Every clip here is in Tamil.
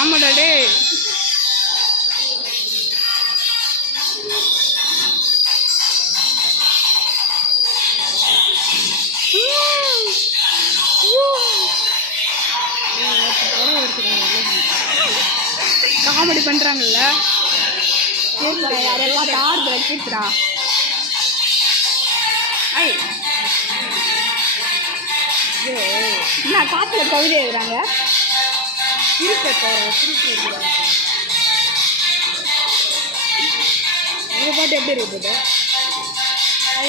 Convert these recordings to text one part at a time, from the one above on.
ஆமாடா டே. காமெடி பண்றாங்கல்ல. யாரையா பார்த்து ஆடுற கீர்த்துறா. ஐ என்ன காத்துல கவிதை எழுதுறாங்க. உங்க பாட்டு எப்படி இருக்குது?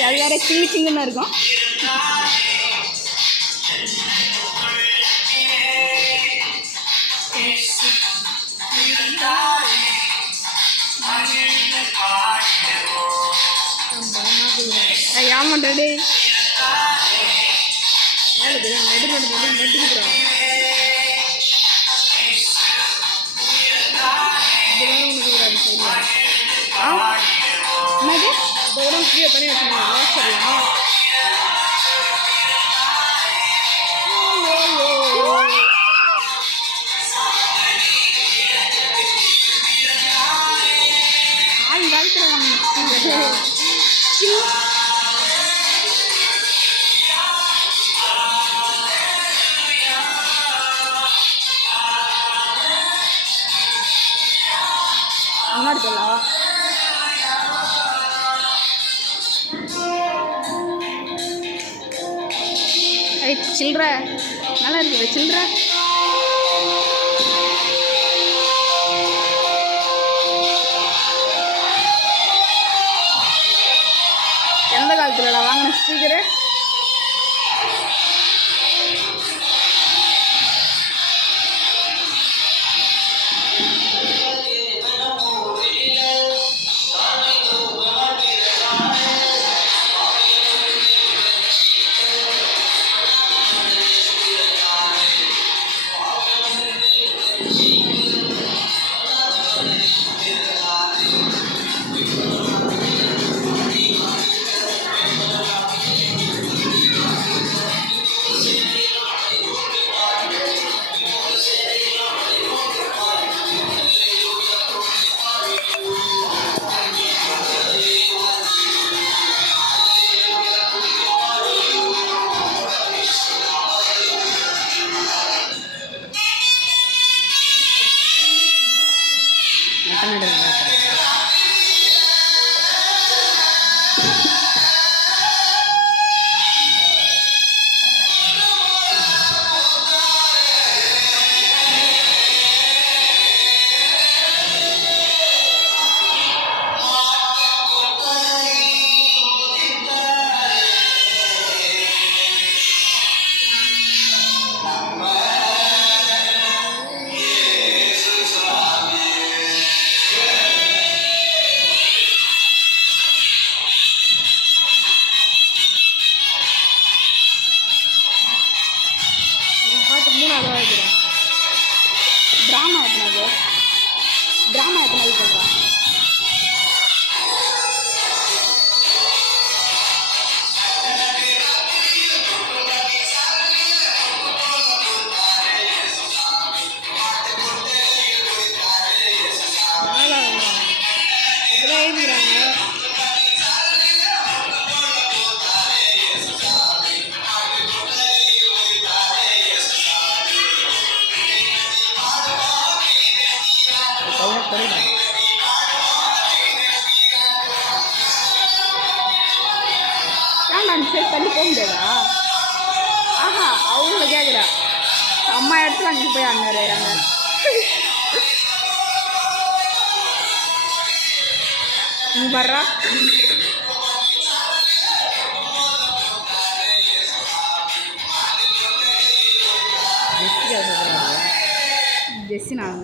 அது வேற சிங்கு சிங்குன்னு இருக்கும். ஆமாண்டே முன்னாடி போகலாம். சில்லற நல்லா இருக்குது. சில்லற எந்த காலத்துல வாங்கின ஸ்பீக்கரு? ட்ராமா எத்தனை சொல்கிறேன். நான் சரி பண்ணி போக முடியாதா? ஆஹா அவங்கள கேட்குறா. அம்மா இடத்துல அங்கே போய் அண்ணாங்க வர்றா. ஜெஸ்ஸி நான்